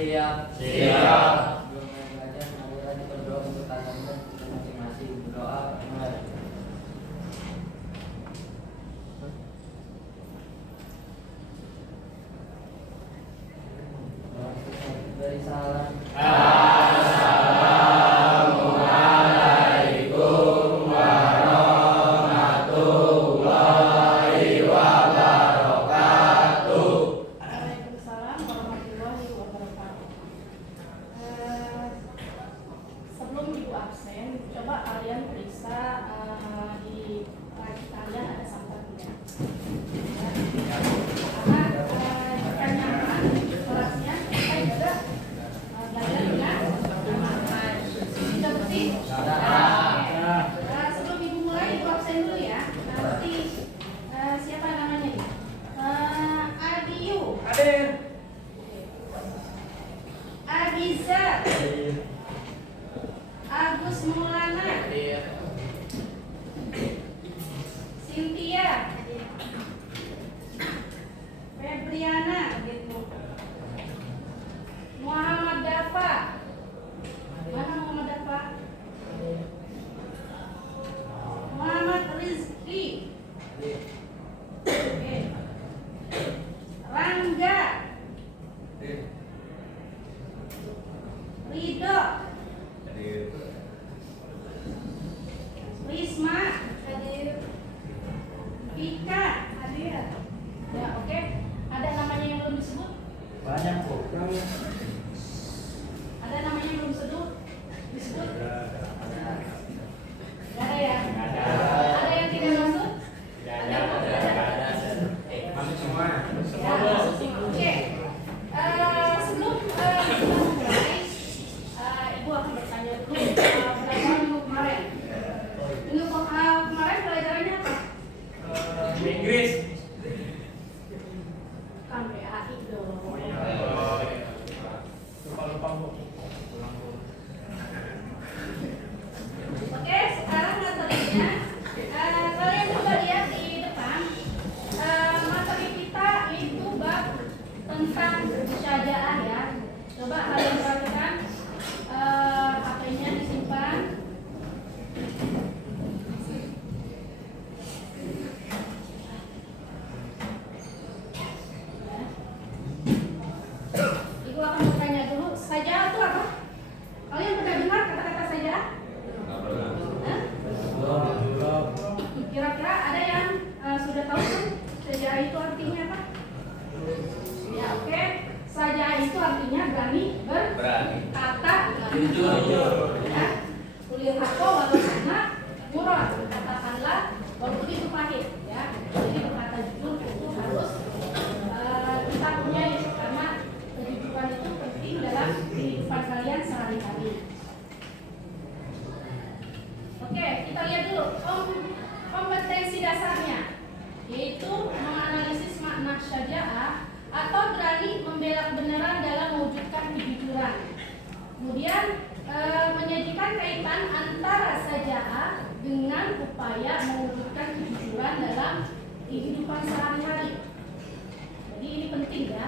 Siap. Siap. Sebelum belajar, marilah kita berdoa untuk kalian masing-masing. Berdoa mulai. Dari salam. Assalamualaikum warahmatullahi wabarakatuh. Waalaikumsalam warahmatullahi wabarakatuh. Sebelum ibu absen, coba kalian periksa di pagi kalian ada sampah tidak? Karena jika nyaman, kelasnya kita juga belajar dengan nyaman. Sudah bersih? Sebelum ibu mulai, ibu absen dulu ya. Nanti siapa namanya? Adiyu. Hadir. Abiza, Agus Maulana, Cynthia, Febriana, Muhammad Dafa. Mana Muhammad Dafa? Muhammad Rizki. Oke. Rangga, Ridho, Risma, Vika, hadir. Ya, oke. Ada namanya yang belum disebut? Banyak kok. Ada namanya yang belum disebut? Disebut? Gak ada ya? Ada yang tidak masuk? Ada. Masuk semua. Ya, oke. Sebelum kita mulai, ibu akan bertanya dulu belajar minggu kemarin. Minggu kemarin pelajarannya apa? Inggris. Kan PAI dong. Lupa Bu. Oke, sekarang materinya kalian coba lihat di depan. Materi kita itu bab tentang syajaah ya. Coba kalian perhatikan, HP-nya disimpan. Ibu akan bertanya dulu, syajaah itu apa? Kalian pernah dengar kata-kata syajaah? Hah? Kira-kira ada yang sudah tahu kan syajaah itu artinya apa? Ya, oke. Syajaah itu artinya berani berkata Jujur. ya. Kulir hako walau sana murah, katakanlah walaupun itu pahit ya. Jadi berkata jujur itu harus kita punya karena kejujuran itu penting dalam kehidupan kalian sehari-hari. Oke, kita lihat dulu kompetensi dasarnya, yaitu menganalisis makna syajaah atau berani membela kebenaran dalam mewujudkan kejujuran. Kemudian menyajikan kaitan antara syajaah dengan upaya mewujudkan kejujuran dalam kehidupan sehari-hari. Jadi ini penting ya,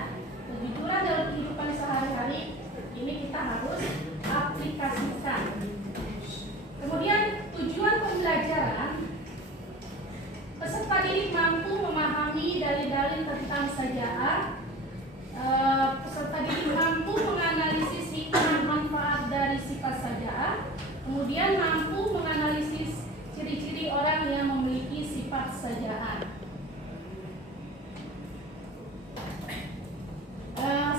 kejujuran dalam kehidupan sehari-hari ini kita harus aplikasikan. Kemudian tujuan pembelajaran, peserta didik mampu memahami dalil-dalil tentang syajaah. Peserta didik mampu menganalisis hikmah manfaat dari sifat syajaah. Kemudian mampu menganalisis ciri-ciri orang yang memiliki sifat syajaah.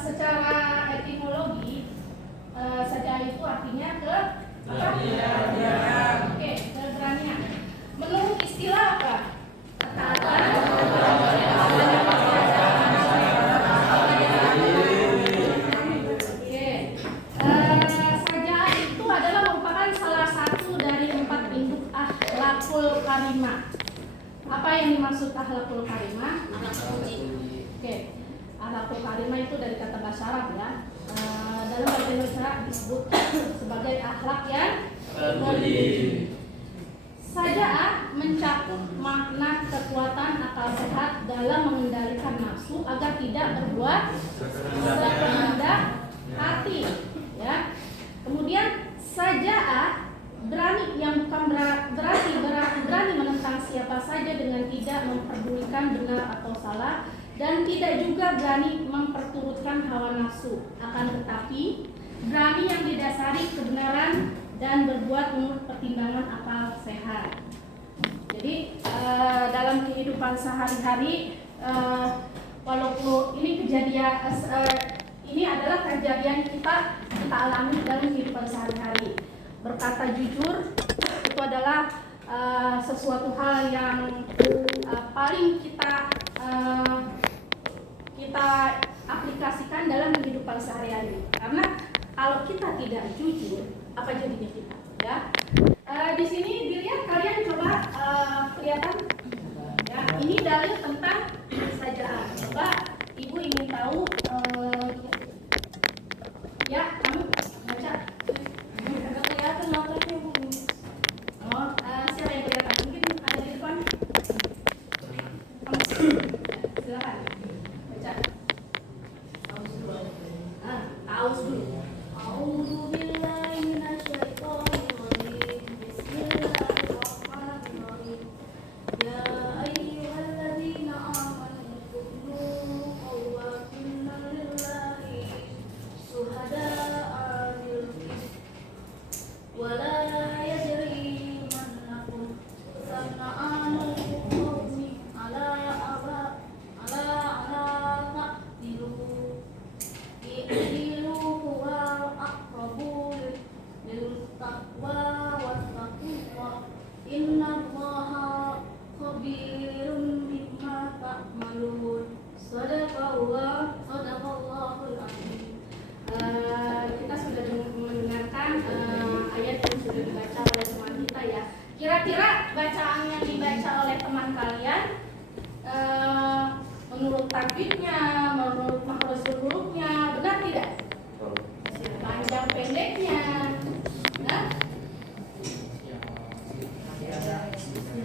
Secara etimologi, syajaah itu artinya keberanian. Oke, keberanian. Menurut istilah apa? Syajaah itu adalah merupakan salah satu dari 4 induk akhlakul karimah. Apa yang dimaksud akhlakul karimah? Oke, akhlakul karimah itu dari kata bahasa Arab ya. Dalam bahasa Indonesia disebut sebagai akhlak yang terpuji. Syajaah mencakup makna kekuatan akal sehat dalam mengendalikan nafsu agar tidak berbuat sekehendak hati, ya. Kemudian saja'ah, berani yang bukan berani menentang siapa saja dengan tidak memperdulikan benar atau salah, dan tidak juga berani memperturutkan hawa nafsu, akan tetapi berani yang didasari kebenaran dan berbuat menurut pertimbangan akal sehat. Jadi dalam kehidupan sehari-hari, walaupun ini kejadian ini adalah kejadian kita alami dalam kehidupan sehari-hari. Berkata jujur itu adalah sesuatu hal yang paling kita aplikasikan dalam kehidupan sehari-hari. Karena kalau kita tidak jujur, apa jadinya kita? Ya. Di sini dilihat, kalian coba kelihatan. Ya, ini dalil tentang saja'ah. Coba ibu ingin tahu. Ya, kamu baca. Agak kelihatan motornya bu. Oh, siapa yang kelihatan? Mungkin ada di depan. Kamu silakan baca. Taus dulu. A'udzu billahi minasyaitonir rajim. Bismillahirrahmanirrahim. Ya ayyuhalladzina amanu kunu qawwamina lillahi syuhada'a bil qist wa la yajrimannakum shana'anu qawmin ala ta'dilu i'dilu huwa aqrabu lil taqwa wattaqullah innallaha khabirun bima ta'malun. Sadaqallahul azim. Kita sudah mendengarkan ayat yang sudah dibaca oleh teman kita, ya. Kira-kira bacaan yang dibaca oleh teman kalian menurut tajwidnya, menurut makhraj hurufnya benar tidak? Panjang pendeknya, nah?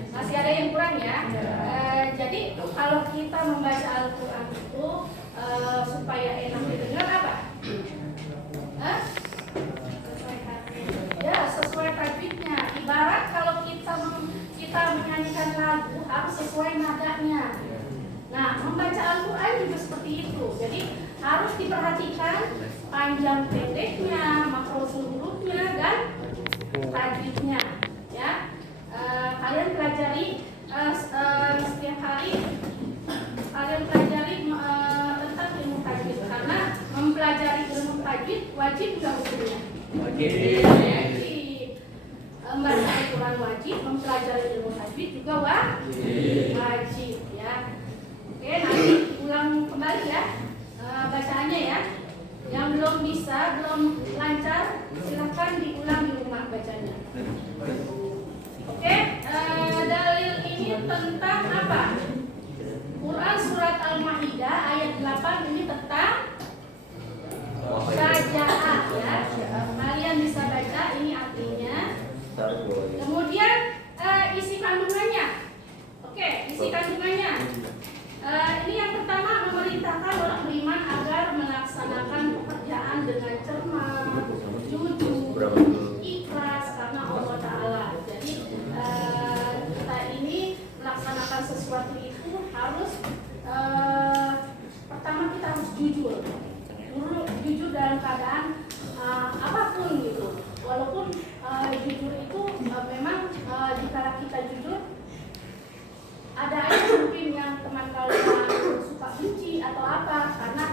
Masih ada yang kurang, ya. Jadi kalau kita membaca Al-Quran itu supaya enak didengar apa? Ya, sesuai tajwidnya. Ibarat kalau kita menyanyikan lagu harus sesuai nadanya. Nah, membaca Al-Quran juga seperti itu. Jadi harus diperhatikan panjang pendeknya, makhraj hurufnya dan tajwidnya, ya. Kalian pelajari setiap hari. Kalian pelajari tentang ilmu tajwid, karena mempelajari ilmu tajwid wajib nggak hukumnya? Wajib. Membaca Al-Quran wajib, mempelajari ilmu tajwid juga wajib, ya. Oke, nanti ulang kembali, ya, bacaannya, ya. Yang belum bisa, belum lancar, silahkan diulang di rumah bacanya. Oke, dalil ini tentang apa? Quran surat Al-Maidah ayat 8 ini tentang saja'ah, ya. Kalian bisa baca ini artinya. Kemudian isi kandungannya. Oke, isi kandungannya. Ini yang pertama, memerintahkan orang beriman agar melaksanakan pekerjaan dengan cermat, jujur, ikhlas karena Allah Ta'ala. Jadi kita ini melaksanakan sesuatu itu harus pertama kita harus jujur. Jujur dalam keadaan apapun gitu. Walaupun jujur itu memang jika kita jujur, ada aja mungkin yang teman kalian suka benci atau apa karena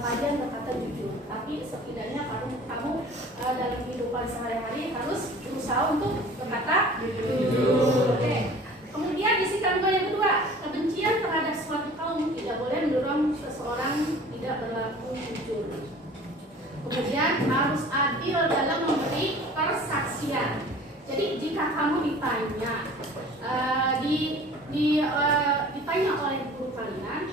kalian berkata jujur. Tapi setidaknya kamu dalam kehidupan sehari-hari harus berusaha untuk berkata jujur. Oke. Kemudian isi kandungan yang kedua, kebencian terhadap suatu kaum tidak boleh mendorong seseorang tidak berlaku jujur. Kemudian harus adil dalam memberi persaksian. Jadi jika kamu ditanya, ditanya oleh guru kalian,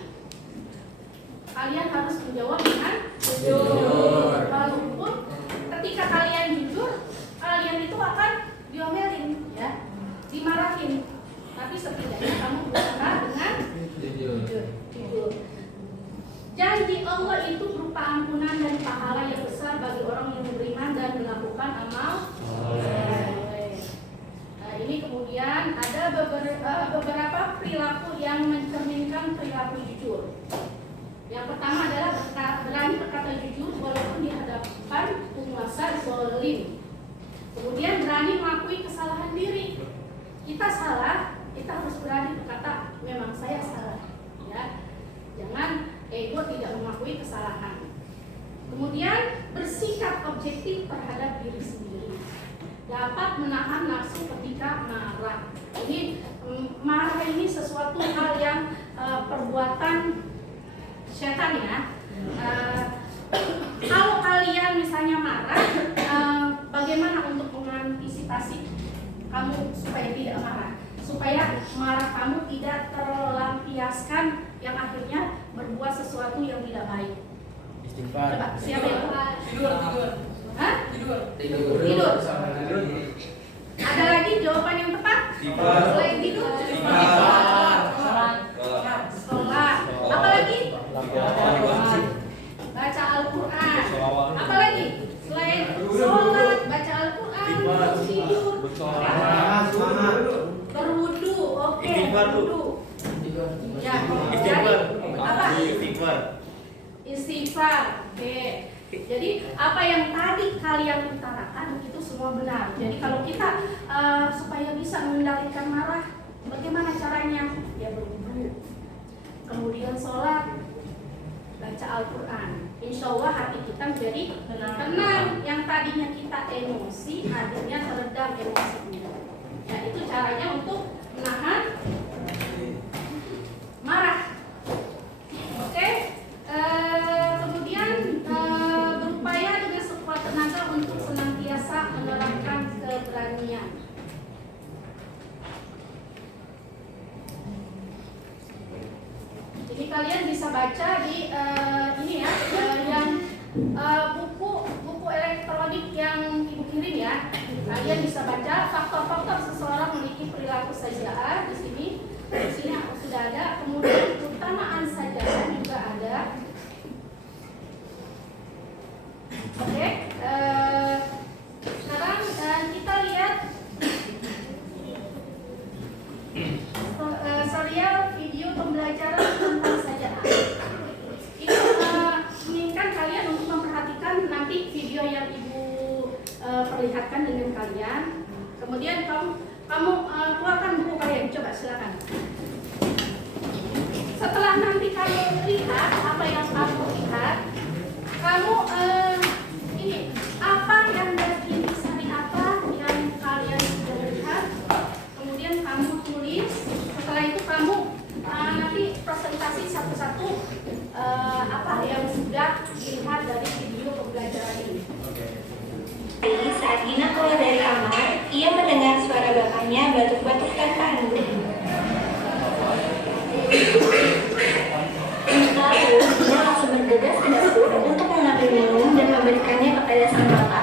kalian harus menjawab dengan jujur. Walaupun ketika kalian jujur, kalian itu akan diomelin, ya, dimarahin. Tapi setidaknya kamu berusaha dengan jujur. Janji Allah itu berupa ampunan dan pahala. pahala yang besar bagi orang yang beriman dan melakukan amal soleh. Nah, ini kemudian ada beberapa perilaku yang mencerminkan perilaku jujur. Yang pertama adalah berani berkata jujur walaupun di hadapan penguasa zalim. Kemudian berani mengakui kesalahan diri. Kita salah, kita harus berani berkata memang saya salah. Ya, jangan ego tidak mengakui kesalahan. Kemudian bersikap objektif terhadap diri sendiri. Dapat menahan nafsu ketika marah. Ini marah ini sesuatu hal yang perbuatan setan ya. Kalau kalian misalnya marah, bagaimana untuk mengantisipasi kamu supaya tidak marah? Supaya marah kamu tidak terlampiaskan yang akhirnya berbuat sesuatu yang tidak baik. Istighfar. Coba siapa yang Tidur. Hah? Tidur. Tidur. Ada lagi jawaban yang tepat? Istighfar. Selain tidur? Istighfar. Sholat. Apa lagi? Baca Al-Quran. Apa lagi? Selain sholat, baca Al-Quran, tidur, berwudu. Oke, berwudu. Ya, jadi apa? Istighfar. Oke. Jadi apa yang tadi kalian utarakan itu semua benar. Jadi kalau kita supaya bisa mengendalikan marah, bagaimana caranya? Ya berwudu. Kemudian sholat, baca Al-Quran. Insya Allah hati kita menjadi tenang. Yang tadinya kita emosi, akhirnya teredam emosinya. Ya itu caranya untuk menahan marah. Oke. Kemudian berupaya dengan sekuat tenaga untuk senantiasa menerapkan keberanian. Ini kalian bisa baca di ini ya, yang buku elektronik yang ibu kirim ya. Kalian bisa baca faktor-faktor seseorang memiliki perilaku sajdaah di sini. Di sini sudah ada. Kemudian keutamaan sajdaah juga ada. Oke. Sekarang kita lihat serial video pembelajaran tentang sajdaah. Ini menginginkan kalian untuk memperhatikan nanti video yang ibu perlihatkan dengan kalian. Kemudian kamu keluarkan buku kalian. Coba silakan. Setelah nanti kamu lihat apa yang kamu lihat, kamu ini apa yang dari intisari apa yang kalian sudah lihat. Kemudian kamu tulis. Setelah itu kamu nanti presentasi satu-satu apa yang sudah dilihat dari video pembelajaran ini. Saat Gina keluar dari kamar, ia mendengar suara bapaknya batuk-batuk tanpa henti. Lalu, dia langsung bergegas ke dapur untuk mengambil minum dan memberikannya kepada sang bapak.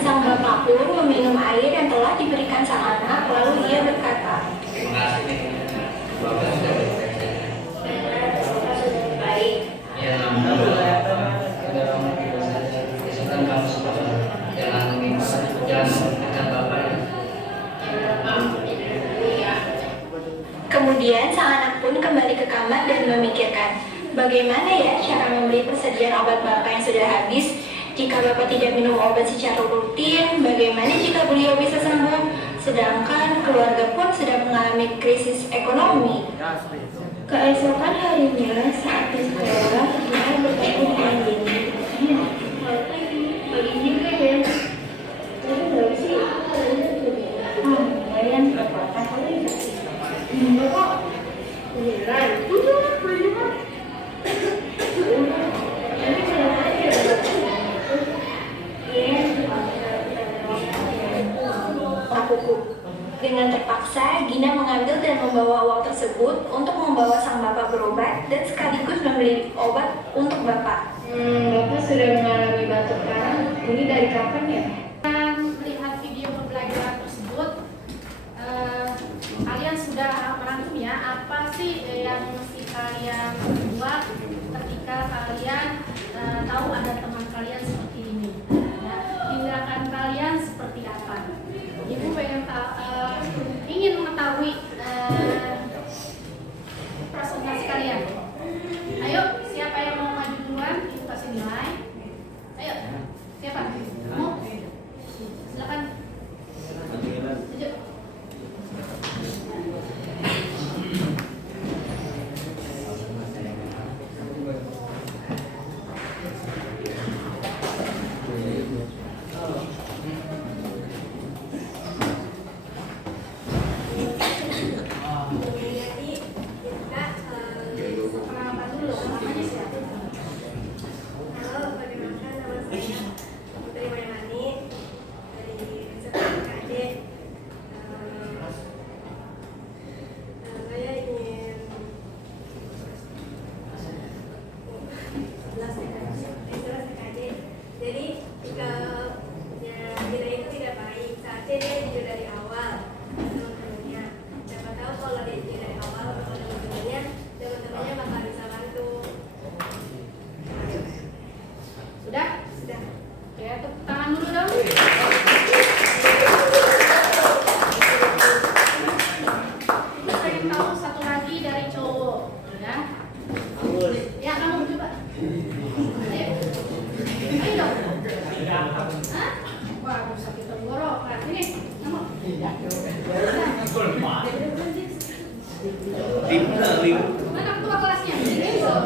Sang bapak pun meminum air yang telah diberikan sang anak, lalu ia berkata, "Baik, Kemudian sang anak pun kembali ke kamar dan memikirkan, bagaimana ya cara membeli persediaan obat bapak yang sudah habis? Jika bapak tidak minum obat secara rutin, bagaimana jika beliau bisa sembuh? Sedangkan keluarga pun sedang mengalami krisis ekonomi. Keesokan harinya saat di sekolah, dia bertemu dengan Jenny. Begini kan ya? Tapi berapa sih? Lumayan berapa kali? Enggak kok. Beneran? Beneran. Tapi jalan aja. Akuku. Dengan terpaksa, Gina mengambil dan membawa uang tersebut untuk membawa sang bapak berobat dan sekaligus membeli obat untuk bapak. Bapak sudah mengalami batuk parah. Ini dari kapan ya? Melihat video pembelajaran tersebut, kalian sudah paham ya apa sih yang mesti kalian buat ketika kalian tahu ada teman kalian seperti ini. Ya, tindakan kalian seperti apa? Ibu ingin mengetahui presentasi kalian. Ayo, siapa yang mau maju duluan? Ibu kasih nilai. Ayo, siapa? Kamu? Silakan. Maju. Perkenalkan dulu, namanya siapa? Halo, perkenalkan nama saya Putri Maimani dari SMKD. Saya ingin jelas SMKD. Jadi kita itu tidak baik. Saatnya dia jujur dari awal teman-temannya. Siapa tahu kalau dia jujur dari awal teman-temannya bakal bisa bantu. Sudah? Sudah. Oke, tepuk tangan dulu dong. Kita pengen tahu satu lagi dari cowok, ya. Ya, kamu coba. Ayo. Ayo dong. Hah? Wah, sakit tenggorokan. Ini, kamu. Mana ketua kelasnya? Ini dong.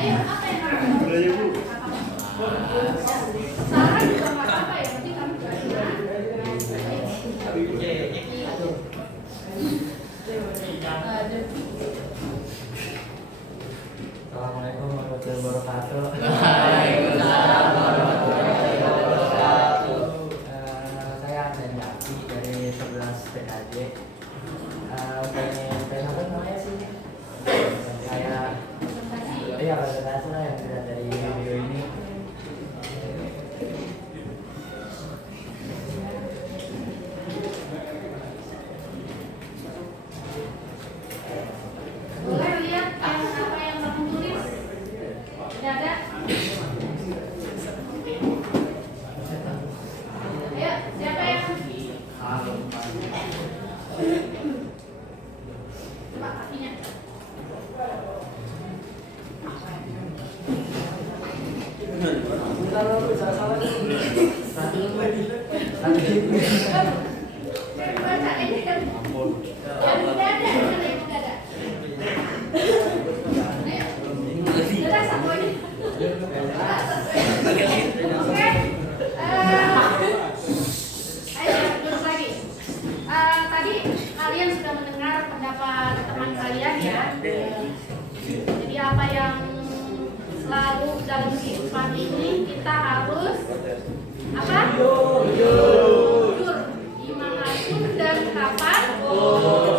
Ayo, apa yang kamu mau? Saran juga nggak apa-apa ya, nanti kamu Assalamualaikum warahmatullahi wabarakatuh. Waalaikumsalam warahmatullahi wabarakatuh. Saya Ahmad Yafi dari 11 PKJ. Pengen apa namanya sih? Saya iya presentasi lah yang dilihat dari video ini. boleh lihat apa yang kamu tulis? Tidak ada? Ayo, siapa yang? Coba kakinya. Kalau salah satu Baca ini. Yang tidak ada, mana yang tidak ada? Ayo. Sudah satu lagi. Oke. Ayo terus lagi. Tadi kalian sudah mendengar pendapat teman kalian ya. Jadi apa yang selalu dalam kehidupan ini kita harus apa? Jujur dimanapun dan kapanpun.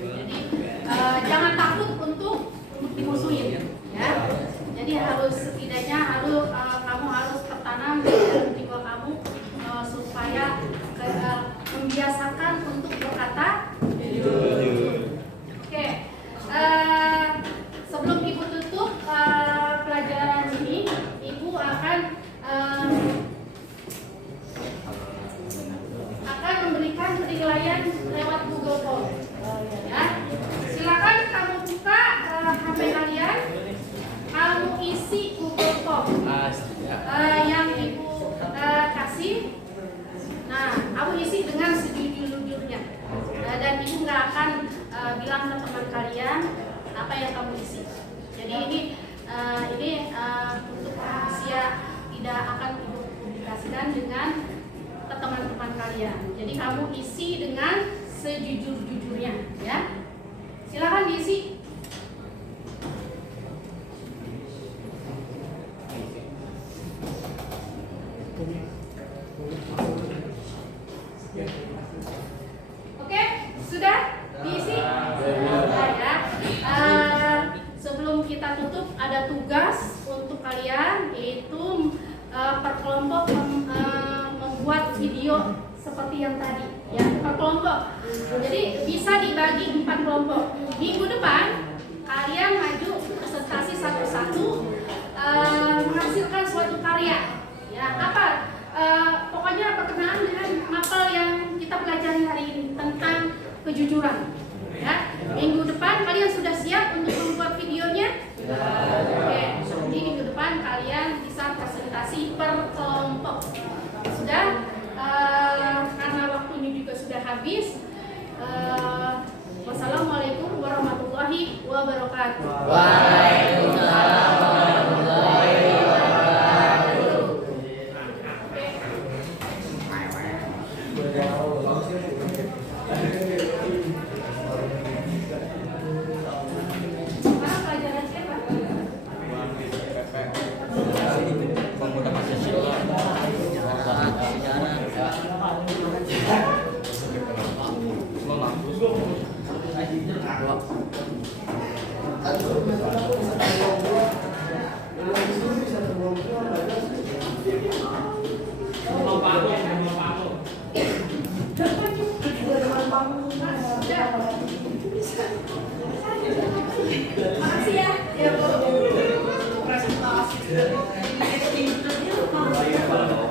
Jadi jangan takut untuk dimusuhin ya. Jadi harus setidaknya kamu harus tertanam di dalam jiwa kamu supaya membiasakan untuk berkata jujur. Oke. Sebelum ibu tutup pelajaran ini, ibu akan memberikan penilaian lewat Google Form. Ya. Silakan kamu buka HP kalian, kamu isi Google Form yang ibu kasih. Nah, kamu isi dengan sejujur-jujurnya, dan ibu nggak akan bilang ke teman kalian apa yang kamu isi. Jadi ini untuk rahasia, tidak akan ibu publikasikan dengan ke teman-teman kalian. Jadi kamu isi dengan sejujur-jujurnya, ya. Silakan diisi. Oke, sudah diisi? Sudah ya. Sebelum kita tutup ada tugas untuk kalian, yaitu per kelompok membuat video seperti yang tadi, ya 4 kelompok. Jadi bisa dibagi 4 kelompok. Minggu depan kalian maju presentasi satu-satu, menghasilkan suatu karya. Ya apa? Pokoknya berkenaan dengan mapel yang kita pelajari hari ini tentang kejujuran. Ya, minggu depan kalian sudah siap untuk membuat videonya? Oke, jadi minggu depan kalian bisa presentasi per kelompok. Sudah, karena waktunya juga sudah habis. Wassalamualaikum warahmatullahi wabarakatuh. Waalaikumsalam warahmatullahi wabarakatuh. Sekarang pelajaran siapa? Pemuda Pancasila. Sudah.